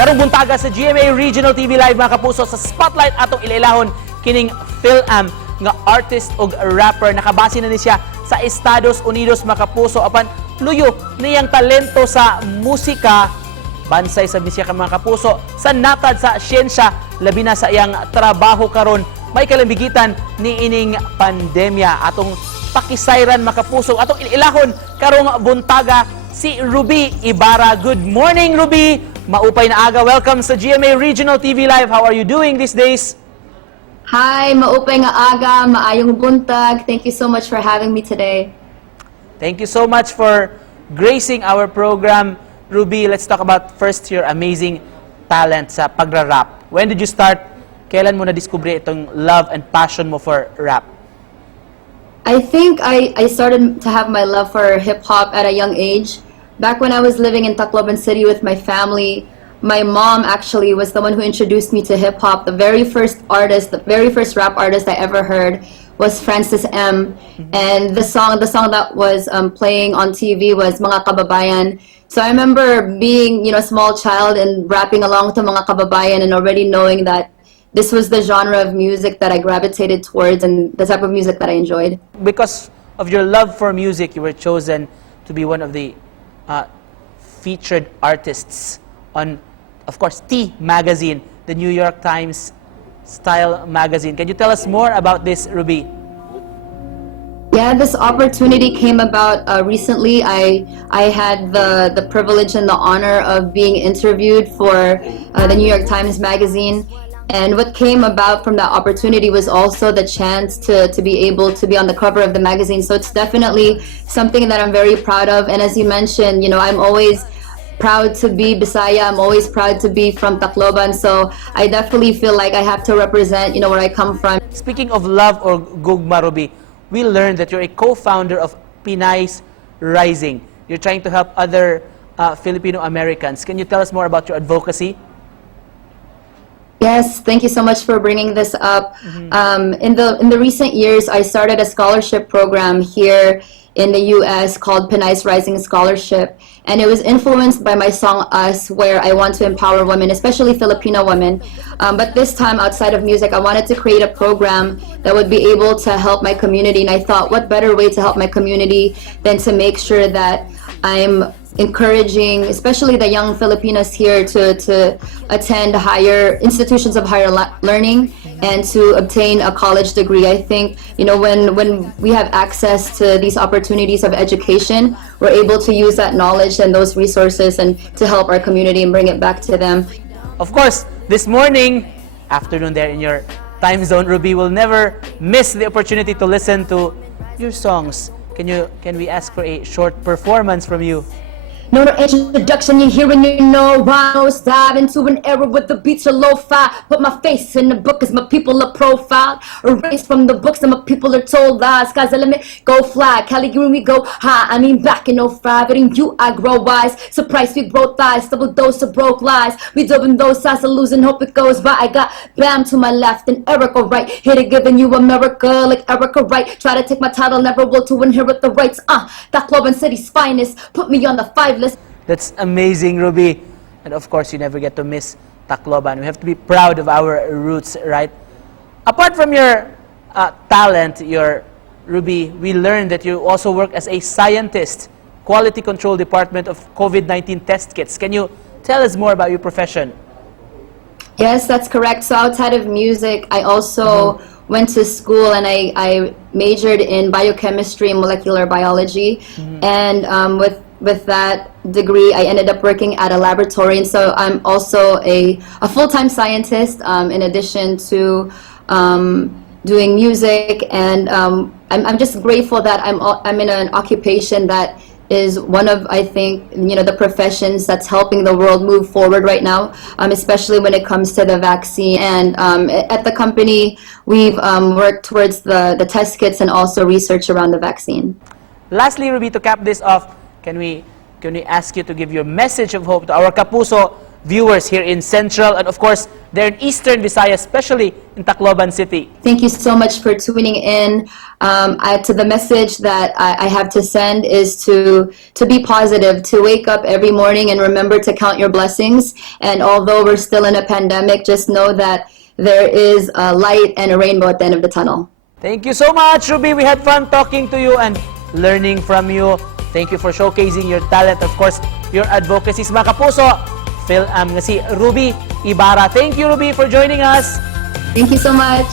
Karong buntaga sa GMA Regional TV Live mga kapuso sa spotlight atong Ila-ilahon kining Fil-Am nga artist ug rapper. Nakabase na ni siya sa Estados Unidos mga kapuso. Apan luyo niyang talento sa musika. Bansay sa bisya ka mga kapuso sa natad sa siyensya labi na sa iyang trabaho karon. May kalambigitan ni ining pandemya atong pakisayran mga kapuso atong Ila-ilahon karong buntaga si Ruby Ibarra. Good morning Ruby. Maupay na aga. Welcome sa GMA Regional TV Live. How are you doing these days? Hi, maupay nga aga, maayong buntag. Thank you so much for having me today. Thank you so much for gracing our program. Ruby, let's talk about first your amazing talent sa pagra-rap. When did you start? Kailan mo na-discover itong love and passion mo for rap? I think I started to have my love for hip-hop at a young age. Back when I was living in Tacloban City with my family, my mom actually was the one who introduced me to hip-hop. The very first rap artist I ever heard was Francis M. And the song that was playing on TV was Mga Kababayan. So I remember being, a small child and rapping along to Mga Kababayan and already knowing that this was the genre of music that I gravitated towards and the type of music that I enjoyed. Because of your love for music, you were chosen to be one of the featured artists on, of course, T magazine, the New York Times style magazine. Can you tell us more about this, Ruby? Yeah, this opportunity came about recently. I had the privilege and the honor of being interviewed for the New York Times magazine. And what came about from that opportunity was also the chance to be able to be on the cover of the magazine. So it's definitely something that I'm very proud of. And as you mentioned, I'm always proud to be Bisaya. I'm always proud to be from Tacloban. So I definitely feel like I have to represent, where I come from. Speaking of love or gugma, Ruby, we learned that you're a co-founder of Pinay's Rising. You're trying to help other Filipino Americans. Can you tell us more about your advocacy? Yes, thank you so much for bringing this up. In the recent years, I started a scholarship program here in the U.S. called Pinay's Rising Scholarship, and it was influenced by my song Us, where I want to empower women, especially Filipino women. But this time, outside of music, I wanted to create a program that would be able to help my community, and I thought, what better way to help my community than to make sure that I'm encouraging, especially the young Filipinos here, to attend higher institutions of higher learning and to obtain a college degree. I think, when we have access to these opportunities of education, we're able to use that knowledge and those resources and to help our community and bring it back to them. Of course, this afternoon there in your time zone, Ruby will never miss the opportunity to listen to your songs. Can we ask for a short performance from you? No introduction, you're hearing, I don't dive into an era with the beats are lo-fi. Put my face in the book as my people are profiled. Erased from the books and my people are told lies. Sky's the limit, go fly. Cali green, we go high. Back in 05, but in you I grow wise. Surprise, we grow thighs, double dose of broke lies. We dubbing those sides of losing, hope it goes by. I got Bam to my left and Erica right. Here to giving you America like Erica Wright. Try to take my title, never will to inherit the rights. Tacloban City's finest, put me on the 5 list. That's amazing, Ruby. And of course, you never get to miss Tacloban. We have to be proud of our roots, right? Apart from your talent, your Ruby, we learned that you also work as a scientist, Quality Control Department of COVID-19 test kits. Can you tell us more about your profession? Yes, that's correct. So outside of music, I also went to school and I majored in biochemistry and molecular biology. And with that degree, I ended up working at a laboratory, and so I'm also a full-time scientist in addition to doing music. And I'm just grateful that I'm in an occupation that is one of, I think, the professions that's helping the world move forward right now, especially when it comes to the vaccine. And at the company, we've worked towards the test kits and also research around the vaccine. Lastly, Ruby, to cap this off, can we ask you to give your message of hope to our kapuso viewers here in Central and of course there in Eastern Visayas, especially in Tacloban City. Thank you so much for tuning in. To the message that I have to send is to be positive, to wake up every morning and remember to count your blessings. And although we're still in a pandemic, just know that there is a light and a rainbow at the end of the tunnel. Thank you so much, Ruby. We had fun talking to you and learning from you. Thank you for showcasing your talent, of course, your advocacy. Mga kapuso, Fil-Am nga si Ruby Ibarra. Thank you, Ruby, for joining us. Thank you so much.